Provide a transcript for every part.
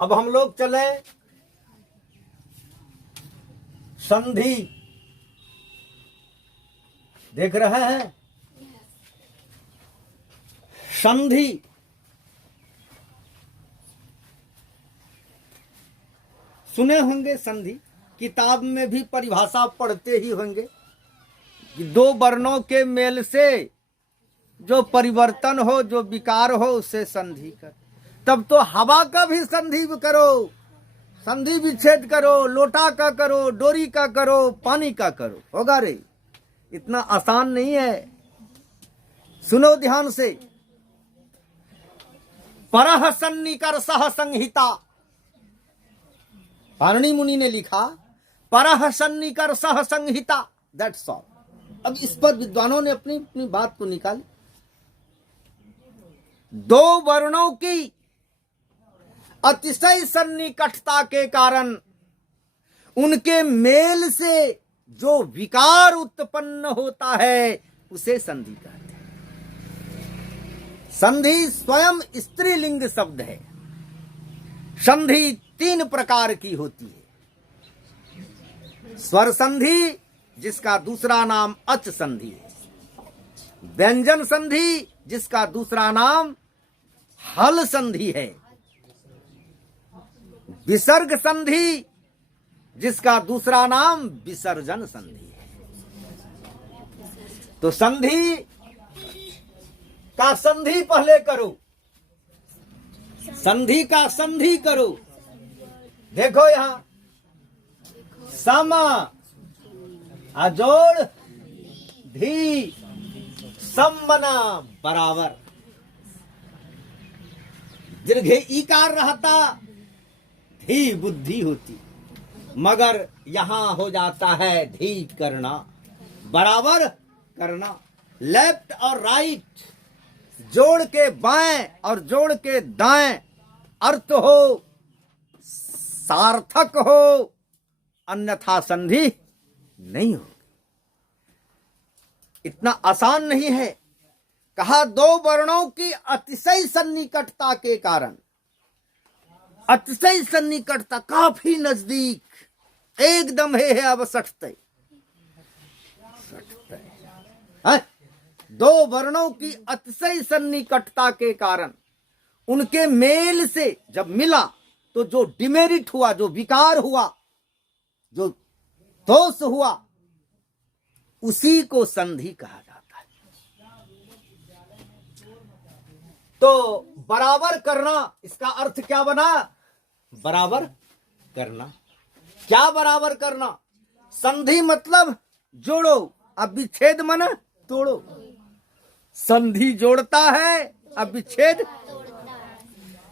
अब हम लोग चले संधि, देख रहे हैं संधि। सुने होंगे संधि, किताब में भी परिभाषा पढ़ते ही होंगे कि दो वर्णों के मेल से जो परिवर्तन हो, जो विकार हो, उसे संधि कर। तब तो हवा का भी संधि करो, संधि विच्छेद करो, लोटा का करो, डोरी का करो, पानी का करो, होगा रे? इतना आसान नहीं है। सुनो ध्यान से। परह सन्निकर्षः संहिता, पाणिनि मुनि ने लिखा परह सन्निकर्षः संहिता, दैट्स ऑल। अब इस पर विद्वानों ने अपनी अपनी बात को निकाली। दो वर्णों की अतिशय सन्निकटता के कारण उनके मेल से जो विकार उत्पन्न होता है उसे संधि कहते हैं। संधि स्वयं स्त्रीलिंग शब्द है। संधि 3 प्रकार की होती है। स्वर संधि, जिसका दूसरा नाम अच संधि है। व्यंजन संधि, जिसका दूसरा नाम हल संधि है। विसर्ग संधि, जिसका दूसरा नाम विसर्जन संधि है। तो संधि का संधि पहले करो, संधि का संधि करो। देखो यहां सम अजोड़ धी सम्मना बराबर। दीर्घे ईकार रहता, धी बुद्धि होती, मगर यहां हो जाता है धी करना, बराबर करना। लेफ्ट और राइट, जोड़ के बाएं और जोड़ के दाएं, अर्थ हो, सार्थक हो, अन्यथा संधि नहीं हो। इतना आसान नहीं है। कहा दो वर्णों की अतिशय सन्निकटता के कारण, अतिशय सन्निकटता, काफी नजदीक, एकदम है अब सटते। दो वर्णों की अतिशय सन्निकटता के कारण उनके मेल से जब मिला तो जो डिमेरिट हुआ, जो विकार हुआ, जो दोष हुआ, उसी को संधि कहा जाता है। तो बराबर करना, इसका अर्थ क्या बना? बराबर करना। क्या बराबर करना? संधि मतलब जोड़ो, अब विच्छेद मन तोड़ो। संधि जोड़ता है, अब विच्छेद।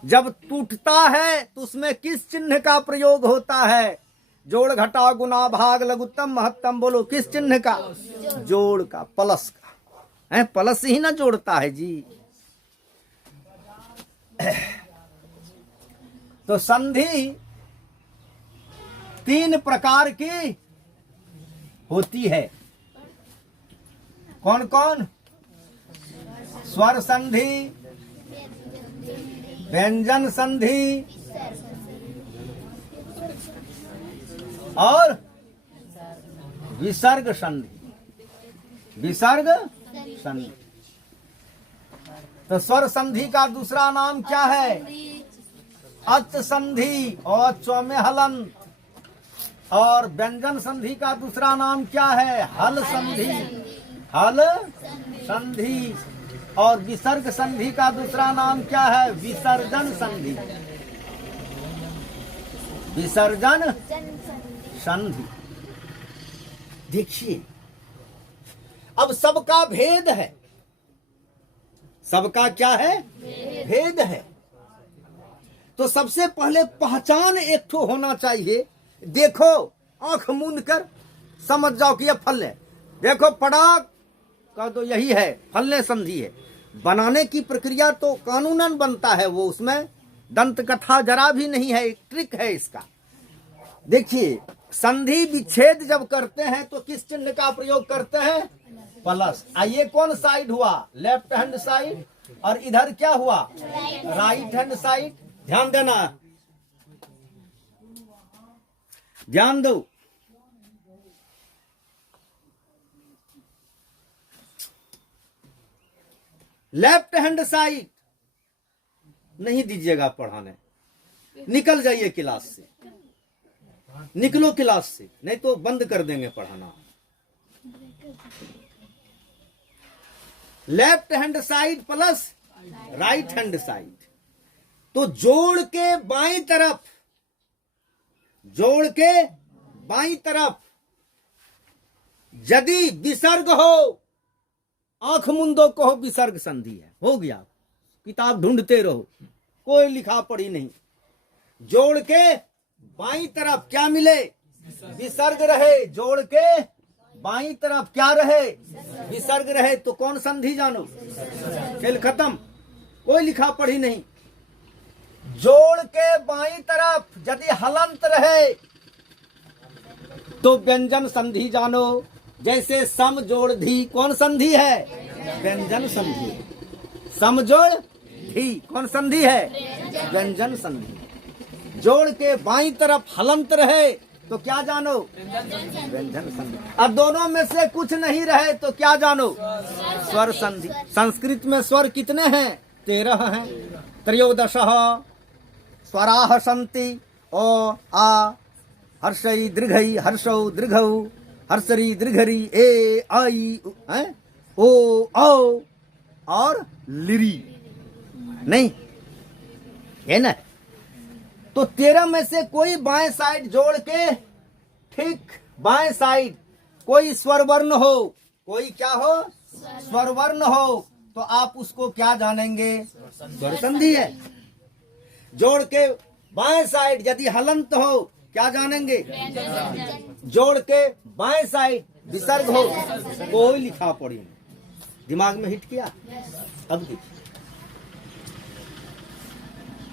जब टूटता है तो उसमें किस चिन्ह का प्रयोग होता है? जोड़ घटा गुना भाग लघुत्तम महत्तम, बोलो किस चिन्ह का? जोड़ का, प्लस का है। प्लस ही ना जोड़ता है जी। तो संधि 3 प्रकार की होती है। कौन कौन? स्वर संधि, व्यंजन संधि और विसर्ग संधि। विसर्ग संधि। तो स्वर संधि का दूसरा नाम क्या है? अच संधि और च में हलंत। और व्यंजन संधि का दूसरा नाम क्या है? हल संधि। हल संधि। और विसर्ग संधि का दूसरा नाम क्या है? विसर्जन संधि। विसर्जन संधि। देखिए, अब सबका भेद है। सबका क्या है? भेद है। तो सबसे पहले पहचान एक ठो होना चाहिए। देखो, आंख मूंद कर समझ जाओ कि यह फल है। देखो, पड़ा का तो यही है, फलने संधि है। बनाने की प्रक्रिया तो कानूनन बनता है, वो उसमें दंत कथा जरा भी नहीं है, एक ट्रिक है इसका। देखिए, संधि विच्छेद जब करते हैं तो किस चिन्ह का प्रयोग करते हैं? प्लस। ये कौन साइड हुआ? Left hand side. और इधर क्या हुआ? Right hand side. ध्यान देना, ध्यान दो। लेफ्ट हैंड साइड नहीं दीजिएगा पढ़ाने, निकल जाइए क्लास से, निकलो क्लास से, नहीं तो बंद कर देंगे पढ़ाना। Left hand side plus right hand side, तो जोड़ के बाईं तरफ, जोड़ के बाईं तरफ यदि विसर्ग हो, आंख मुंदो कहो विसर्ग संधि है, हो गया। किताब ढूंढते रहो, कोई लिखा पढ़ी नहीं। जोड़ के बाईं तरफ क्या मिले? विसर्ग रहे। जोड़ के बाईं तरफ क्या रहे? विसर्ग रहे। तो कौन संधि जानो? खेल खत्म, कोई लिखा पढ़ी नहीं। जोड़ के बाईं तरफ यदि हलंत रहे तो व्यंजन संधि जानो। जैसे सम जोड़ धी, कौन संधि है? व्यंजन संधि। सम जोड़ धी कौन संधि है? व्यंजन संधि। जोड़ के बाईं तरफ हलंत रहे तो क्या जानो? व्यंजन संधि। और दोनों में से कुछ नहीं रहे तो क्या जानो? स्वर संधि। संस्कृत में स्वर कितने हैं? 13 हैं। त्रयोदश स्वराः सन्ति। ओ आ हर्षई दीर्घई हर्षौ दीर्घौ हर्षरी दीर्घरी ए आई ओ औ और लिरी नहीं है ना। तो 13 में से कोई बाएं साइड जोड़ के, ठीक बाएं साइड कोई स्वर वर्ण हो, कोई क्या हो? स्वर वर्ण हो, तो आप उसको क्या जानेंगे? स्वर संधि है। जोड़ के बाएं साइड यदि हलंत हो क्या जानेंगे? जोड़ के बाएं साइड विसर्ग हो, कोई लिखा पढ़ी नहीं। दिमाग में हिट किया? अब देखिए,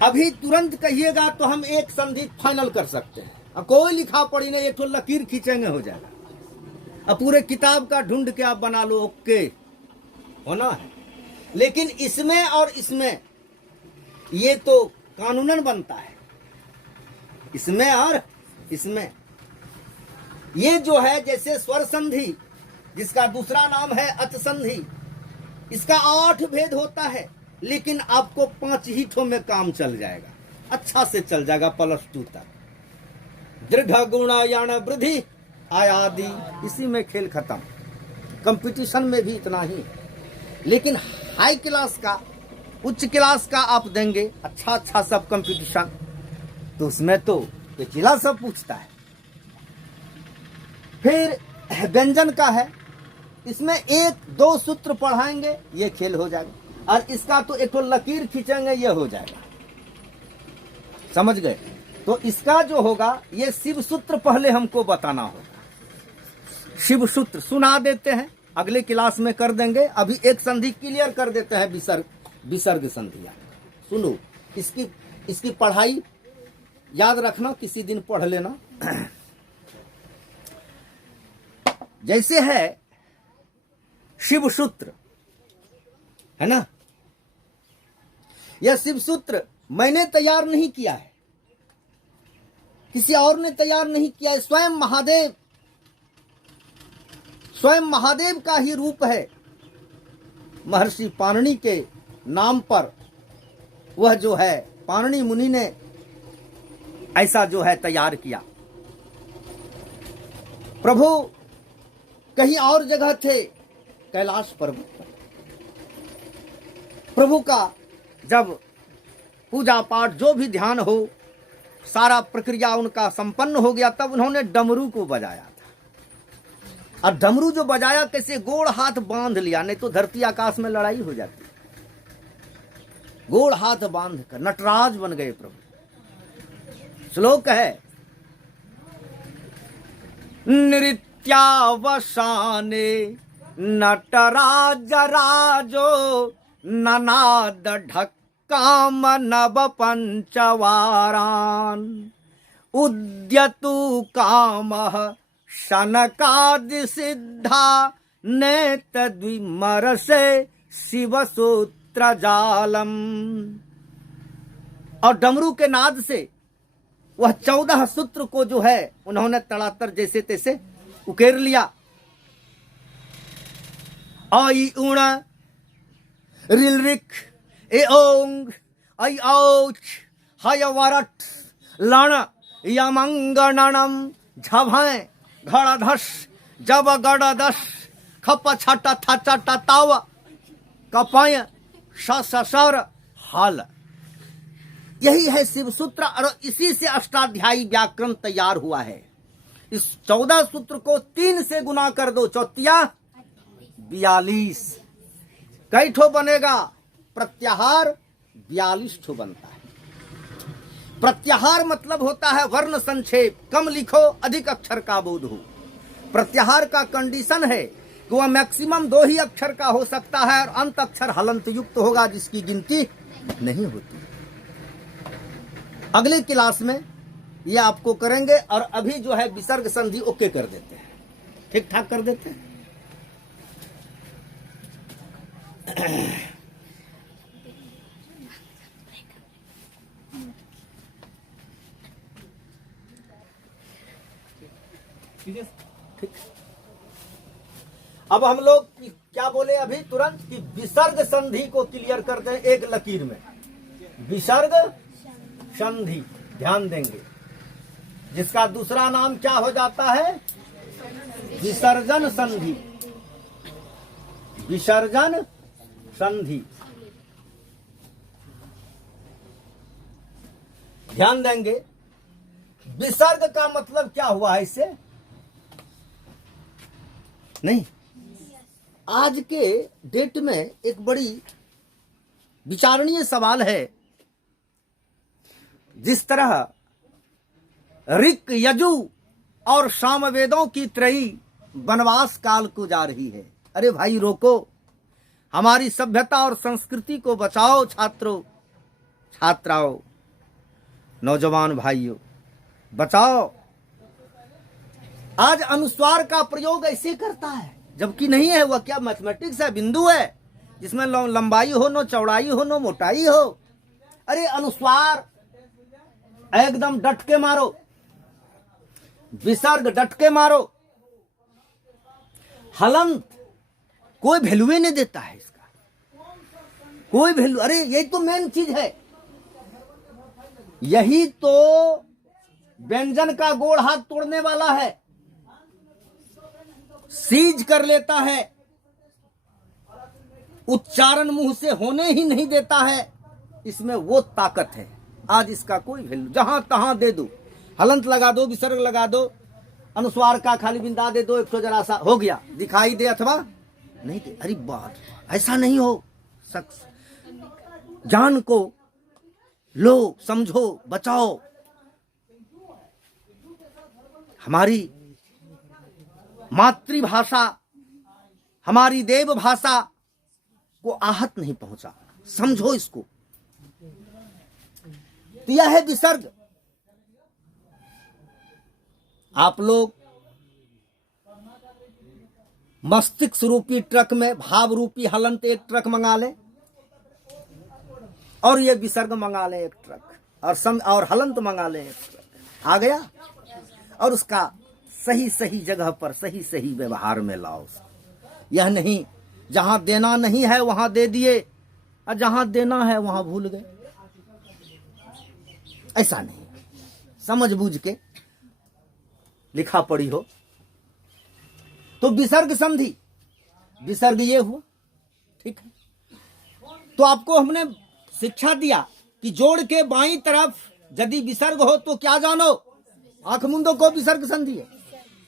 अभी तुरंत कहिएगा तो हम एक संधि फाइनल कर सकते हैं। अब कोई लिखा पढ़ी नहीं, एक तो लकीर खींचेंगे हो जाएगा। अब पूरे किताब का ढूंढ के आप बना लो, ओके होना है। लेकिन इसमें और इसमें ये तो कानूनन बनता है, इसमें और इसमें। ये जो है जैसे स्वर संधि, जिसका दूसरा नाम है अच संधि, इसका 8 भेद होता है, लेकिन आपको 5 ही ठो में काम चल जाएगा, अच्छा से चल जाएगा +2 तक। दृढ़ गुण यान वृद्धि आयादि, इसी में खेल खत्म। कंपटीशन में भी इतना ही, लेकिन हाई क्लास का, उच्च क्लास का आप देंगे अच्छा अच्छा सब कंपटीशन, तो उसमें तो ये जिला सब पूछता है। फिर व्यंजन का है, इसमें 1-2 सूत्र पढ़ाएंगे, ये खेल हो जाएगा। और इसका तो एक तो लकीर खींचेंगे, ये हो जाएगा। समझ गए? तो इसका जो होगा, ये शिव सूत्र पहले हमको बताना होगा। शिव सूत्र सुना देते हैं, अगले क्लास में कर देंगे। अभी एक संधि क्लियर कर देते हैं, विसर्ग संधियां। सुनो, इसकी पढ़ाई याद रखना, किसी दिन पढ़ लेना। जैसे है शिव सूत्र, है ना, यह शिव सूत्र मैंने तैयार नहीं किया है, किसी और ने तैयार नहीं किया है। स्वयं महादेव का ही रूप है। महर्षि पाणिनि के नाम पर वह जो है, पाणिनि मुनि ने ऐसा जो है तैयार किया। प्रभु कहीं और जगह थे, कैलाश पर्वत पर। प्रभु का जब पूजा पाठ जो भी ध्यान हो, सारा प्रक्रिया उनका संपन्न हो गया, तब उन्होंने डमरू को बजाया था। और डमरू जो बजाया, कैसे गोड़ हाथ बांध लिया, नहीं तो धरती आकाश में लड़ाई हो जाती। गोड़ हाथ बांध कर नटराज बन गए प्रभु। श्लोक है, नृत्यावसाने नटराज राजो ननाद ढक्काम नव पंचवारान उद्यतु कामः शनकादि सिद्धा नेत द्विमरसे शिव सूत्र जालम। और डमरू के नाद से वह 14 सूत्र को जो है उन्होंने तड़ातर जैसे तैसे उकेर लिया। आई उण रिल रिक ए ओंग आई औच हय वरट लण यमंगणनम झभय घड़धस जब गड़दस खप छट थचट ताव कपय ससर हल। यही है शिव सूत्र और इसी से अष्टाध्यायी व्याकरण तैयार हुआ है। इस 14 सूत्र को 3 से गुना कर दो, चौथिया 42। कई ठो बनेगा? प्रत्याहार 42 ठो बनता है। प्रत्याहार मतलब होता है वर्ण संक्षेप, कम लिखो अधिक अक्षर का बोध हो। प्रत्याहार का कंडीशन है कि वह मैक्सिमम 2 ही अक्षर का हो सकता है और अंत अक्षर हलंत युक्त होगा जिसकी गिनती नहीं होती। अगले क्लास में ये आपको करेंगे और अभी जो है विसर्ग संधि ओके कर देते हैं, ठीक ठाक कर देते हैं। ठीक। अब हम लोग क्या बोले अभी तुरंत कि विसर्ग संधि को क्लियर करते हैं एक लकीर में। विसर्ग संधि ध्यान देंगे, जिसका दूसरा नाम क्या हो जाता है? विसर्जन संधि। विसर्जन संधि ध्यान देंगे। विसर्ग का मतलब क्या हुआ है इससे? नहीं, आज के डेट में एक बड़ी विचारणीय सवाल है। जिस तरह ऋक यजु और सामवेदों की त्रयी वनवास काल को जा रही है। अरे भाई रोको, हमारी सभ्यता और संस्कृति को बचाओ छात्रों, छात्राओं, नौजवान भाइयों, बचाओ। आज अनुस्वार का प्रयोग ऐसे करता है जबकि नहीं है। वह क्या मैथमेटिक्स है? बिंदु है जिसमें लंबाई हो, न चौड़ाई हो, न मोटाई हो। अरे अनुस्वार एकदम डट के मारो, विसर्ग डट के मारो। हलंत कोई वैल्यू नहीं देता है इसका, कोई वैल्यू। अरे यही तो मेन चीज है, यही तो व्यंजन का गोड़ हाथ तोड़ने वाला है। सीज कर लेता है, उच्चारण मुंह से होने ही नहीं देता है। इसमें वो ताकत है। आज इसका कोई वैल्यू, जहां तहां दे दो, हलंत लगा दो, विसर्ग लगा दो, अनुस्वार का खाली बिंदा दे दो, एक तो जरा सा हो गया, दिखाई दे अथवा नहीं दे। अरे बात ऐसा नहीं हो शख्स, जान को लो, समझो, बचाओ। हमारी मातृभाषा, हमारी देव भाषा को आहत नहीं पहुंचा, समझो इसको। तो यह है विसर्ग। आप लोग मस्तिष्क रूपी ट्रक में भाव रूपी हलंत एक ट्रक मंगा लें और ये विसर्ग मंगा लें एक ट्रक, और हलंत मंगा लें एक ट्रक। आ गया? और उसका सही सही जगह पर सही सही व्यवहार में लाओ। यह नहीं जहां देना नहीं है वहां दे दिए और जहां देना है वहां भूल गए। ऐसा नहीं, समझ बूझ के लिखा पढ़ी हो। तो विसर्ग संधि, विसर्ग ये हुआ, ठीक है। तो आपको हमने शिक्षा दिया कि जोड़ के बाईं तरफ यदि विसर्ग हो तो क्या जानो? आंख मुंदो को विसर्ग संधि है।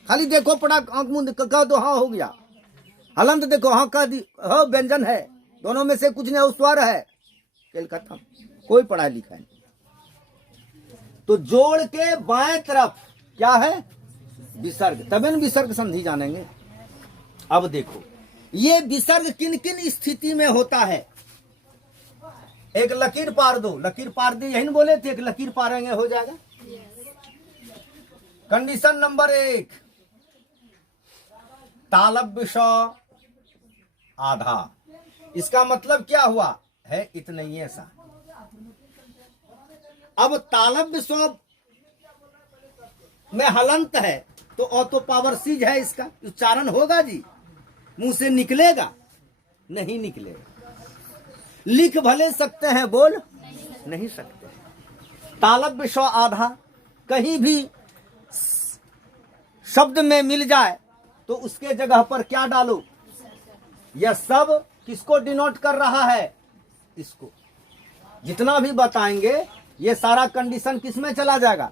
खाली देखो पड़ा आंख मुंद कह दो हाँ हो गया। हलंत देखो हाँ कह दी, हाँ व्यंजन है, दोनों में से कुछ नहीं, स्वर है, खेल खत्म। कोई पढ़ा लिखा नहीं। तो जोड़ के बाएं तरफ क्या है? विसर्ग। तब इन विसर्ग संधि जानेंगे। अब देखो ये विसर्ग किन किन स्थिति में होता है। एक लकीर पार दो, लकीर पार दी, यही बोले थे, एक लकीर पारेंगे हो जाएगा। कंडीशन नंबर 1, तालव्य स आधा। इसका मतलब क्या हुआ है? इतना ही ऐसा। अब तालव्य स में हलंत है तो ओ तो पावर सीज है, इसका उच्चारण होगा जी, मुंह से निकलेगा नहीं निकलेगा। लिख भले सकते हैं, बोल नहीं सकते। तालब विषय आधा कहीं भी शब्द में मिल जाए तो उसके जगह पर क्या डालो? यह सब किसको डिनोट कर रहा है? इसको। जितना भी बताएंगे ये सारा कंडीशन किस में चला जाएगा?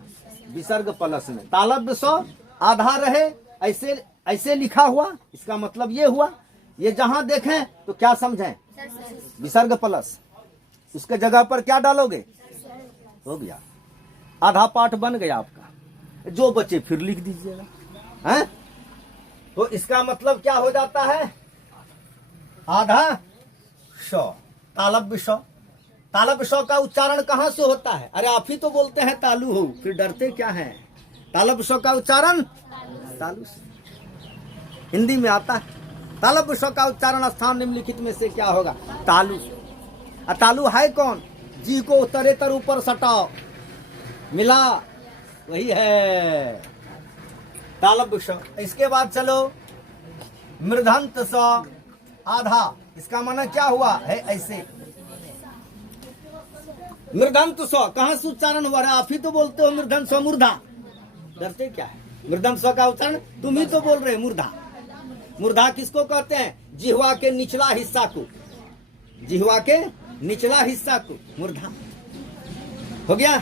विसर्ग प्लस में। तालब विषय आधा रहे, ऐसे ऐसे लिखा हुआ, इसका मतलब ये हुआ। ये जहां देखें तो क्या समझें? विसर्ग प्लस। उसके जगह पर क्या डालोगे? हो गया, आधा पाठ बन गया आपका। जो बचे फिर लिख दीजिएगा, हैं? तो इसका मतलब क्या हो जाता है? आधा शौ। तालब विषय। तालब विषय का उच्चारण कहां से होता है? अरे आप ही तो बोलते हैं तालु हो, फिर डरते क्या हैं? तालब विषय का उच्चारण तालु से हिंदी में आता है। तालब विषय का उच्चारण स्थान निम्नलिखित में से क्या होगा? तालु से। तालु है कौन? जी को उत्तरेतर ऊपर सटाओ, मिला, वही है तालब विषय। इसके बाद चलो मृदंत स आधा, इसका माना क्या हुआ है? ऐसे मृदंत स्व कहां से उच्चारण हुआ? आप ही तो बोलते हो मृदंत स्व मूर्धा, डरते क्या है? मृदंत स्व का उच्चारण तुम ही तो बोल रहे हो। मूर्धा। मूर्धा किसको कहते हैं? जिह्वा के निचला हिस्सा को, जिह्वा के निचला हिस्सा को मूर्धा। हो गया।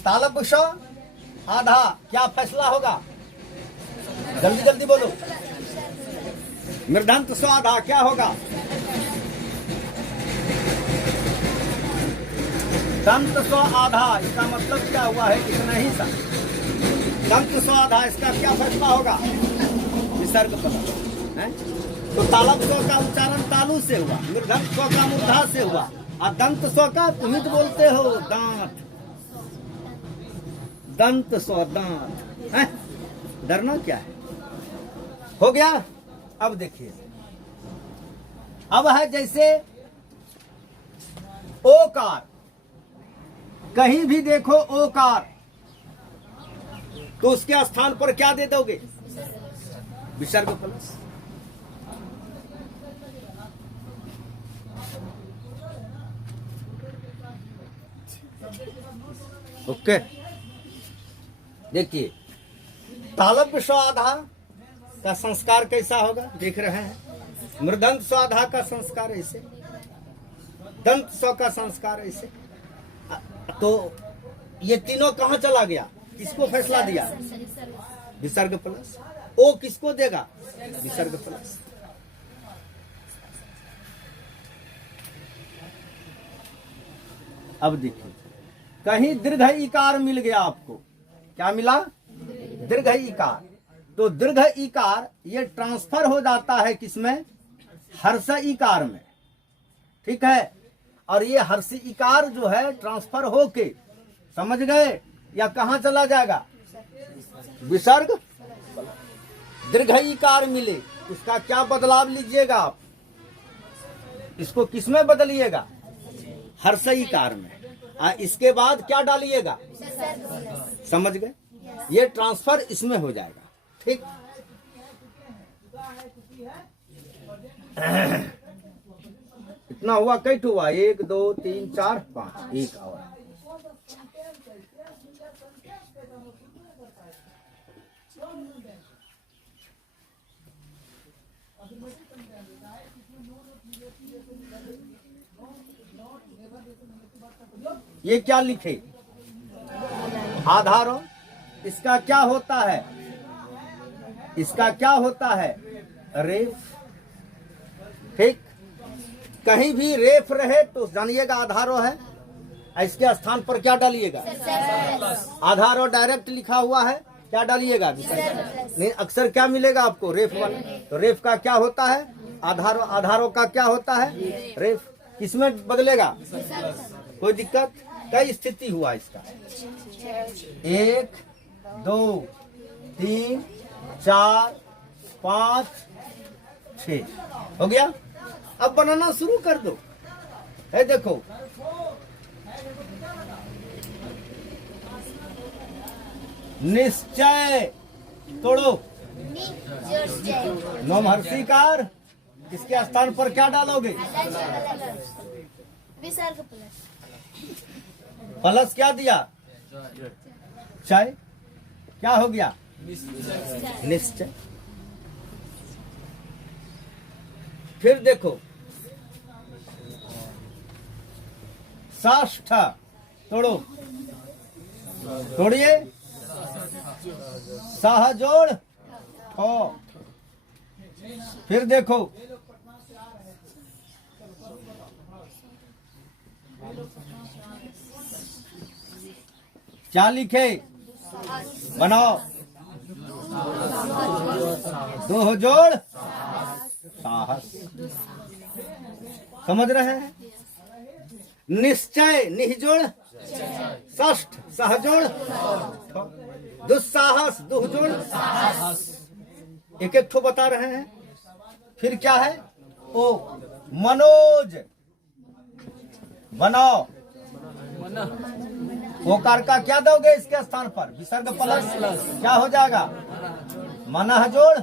तालब विषय आधा, क्या फैसला होगा? जल्दी जल्दी बोलो। मृदंत स्व आधा क्या होगा? दंत स्व आधा, इसका मतलब क्या हुआ है? इतना ही सा। दंत स्व आधा, इसका क्या फैसला होगा? विसर्ग प्लस है। तो तालब स्व का उच्चारण तालु से हुआ, मृदंत स्व का मूर्धा से हुआ, और दंत स्व का तुम ही तो बोलते हो दांत। दंत स्व दांत है। डरना क्या है? हो गया। अब देखिए, अब है जैसे ओकार। कहीं भी देखो ओकार, तो उसके स्थान पर क्या दे दोगे? विसर्ग प्लस। ओके, देखिए तालब विषय आधा का संस्कार कैसा होगा देख रहे हैं। मृदंत स्वाधा का संस्कार ऐसे, दंत स्व का संस्कार ऐसे। तो ये तीनों कहां चला गया? किसको फैसला दिया? विसर्ग प्लस। ओ किसको देगा? विसर्ग प्लस। अब देखिए, कहीं दीर्घ इकार मिल गया आपको। क्या मिला? दीर्घ इकार। तो दीर्घ इकार ये ट्रांसफर हो जाता है किसमें? हर्ष इकार में। ठीक है। और ये हर्ष इकार जो है ट्रांसफर होके, समझ गए, या कहां चला जाएगा? विसर्ग। दीर्घ इकार मिले, इसका क्या बदलाव लीजिएगा आप? इसको किसमें बदलिएगा? हर्ष इकार में। इसके बाद क्या डालिएगा? समझ गए? ये ट्रांसफर इसमें हो जाएगा। ठीक। इतना हुआ, कैट हुआ? 1 2 3 4 5, एक और। ये क्या लिखे? आधारो। इसका क्या होता है? इसका क्या होता है? रेफ। ठीक। कहीं भी रेफ रहे तो जानिएगा आधारो है। इसके स्थान पर क्या डालिएगा? आधारो डायरेक्ट लिखा हुआ है, क्या डालिएगा? नहीं, अक्सर क्या मिलेगा आपको? रेफ वाला। तो रेफ का क्या होता है? आधारो। आधारो का क्या होता है? रेफ। किसमें बदलेगा? कोई दिक्कत? कई स्थिति हुआ इसका। 1 2 3 4 5 6 हो गया। अब बनाना शुरू कर दो। है देखो, निश्चय तोड़ो। नोमहर्षिकार इसके स्थान पर क्या डालोगे? विसर्ग प्लस। प्लस क्या दिया? चय क्या हो गया? निश्चय। फिर देखो साष्ठ तोड़ो, तोड़िए। साह जोड़ ठो। फिर देखो क्या लिखे? बनाओ। दो जोड़ साहस। समझ रहे हैं? निश्चय निजोड़ षष्ठ सहजोड़ दुस्साहस दुहजोड़ एक एक ठो बता रहे हैं। फिर क्या है? ओ मनोज बनाओ। ओकार का क्या दोगे इसके स्थान पर? विसर्ग प्लस क्या हो जाएगा? मनः जोड़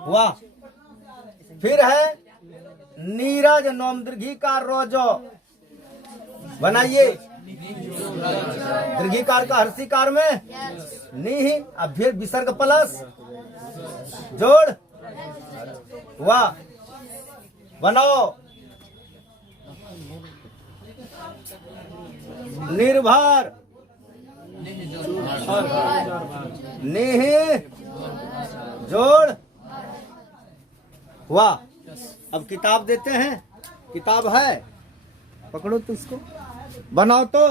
हुआ। फिर है नीरज नोम दीर्घिकार रोजो बनाइए। दीर्घिकार का हर्षिकार में नी, अब फिर विसर्ग प्लस जोड़ हुआ। बनाओ निर्भर निह जोड़ हुआ। अब किताब देते हैं, किताब है, पकड़ो तो इसको। बनाओ तो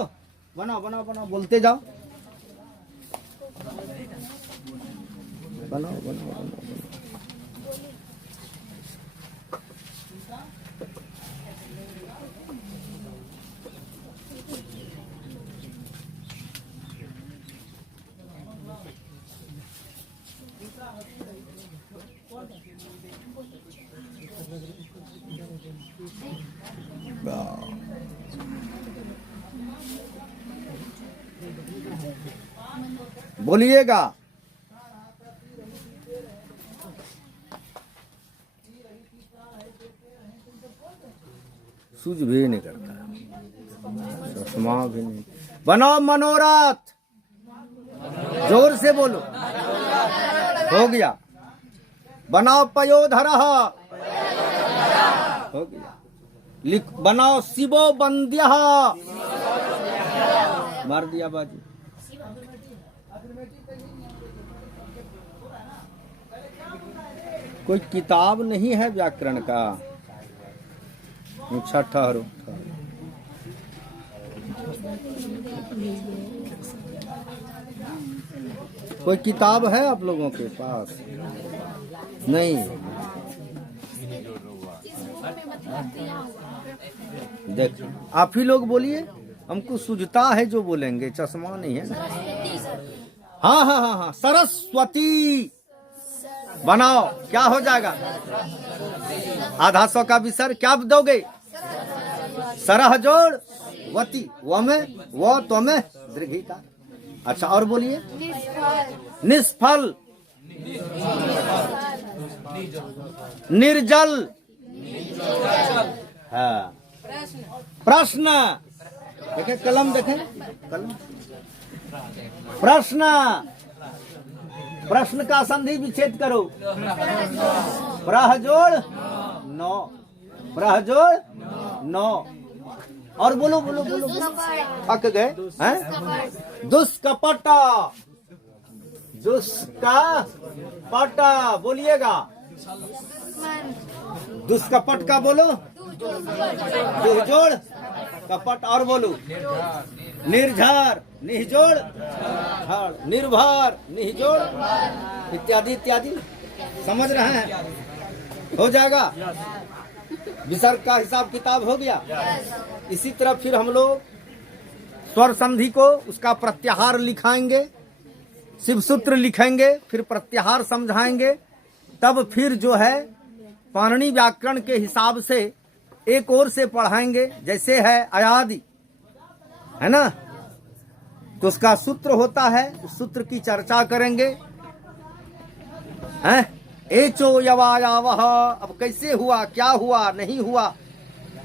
बनाओ बनाओ बनाओ, बोलते जाओ। बनाओ बनाओ बनाओ, बनाओ। बोलिएगा। सूझ भी नहीं करता, चश्मा भी नहीं। बनाओ मनोरथ, जोर से बोलो। हो गया। बनाओ पयोधर, हो गया। लिख बनाओ शिवो बंद्य, मार दिया बाजी। कोई किताब नहीं है व्याकरण का। अच्छा ठहरो, कोई किताब है आप लोगों के पास? नहीं। देख आप ही लोग बोलिए, हमको सूझता है जो बोलेंगे, चश्मा नहीं है ना। हाँ हाँ हाँ हाँ, सरस्वती बनाओ। क्या हो जाएगा? आधा सौ का विसर्ग क्या दोगे? सरह जोड़ वती, वो में वो तो में दीर्घिकार। अच्छा और बोलिए। निष्फल निर्जल, हाँ। प्रश्न देखें, कलम देखें, कलम। प्रश्न, प्रश्न का संधि विच्छेद करो। प्रहजोड़ नौ, प्रहजोड़ नौ। और बोलो बोलो बोलो, थक गए हैं? दुष्कपट, दुष्कपट बोलिएगा। दुष्कपट का बोलो। दुहजोड़ कपट। और बोलो निर्झर निहजोड़ निर्भर निहजोड़ इत्यादि इत्यादि। समझ रहे हैं? हो जाएगा। विसर्ग का हिसाब किताब हो गया। इसी तरह फिर हम लोग स्वर संधि को उसका प्रत्याहार लिखाएंगे, शिव सूत्र लिखेंगे, फिर प्रत्याहार समझाएंगे। तब फिर जो है पाणिनि व्याकरण के हिसाब से एक और से पढ़ाएंगे। जैसे है अयादि, है ना, तो उसका सूत्र होता है, उस सूत्र की चर्चा करेंगे। हैं एचो यवायावह, अब कैसे हुआ, क्या हुआ, नहीं हुआ,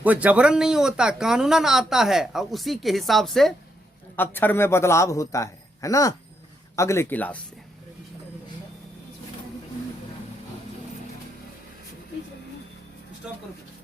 कोई जबरन नहीं होता, कानूनन आता है और उसी के हिसाब से अक्षर में बदलाव होता है ना। अगले क्लास से स्टॉप करो।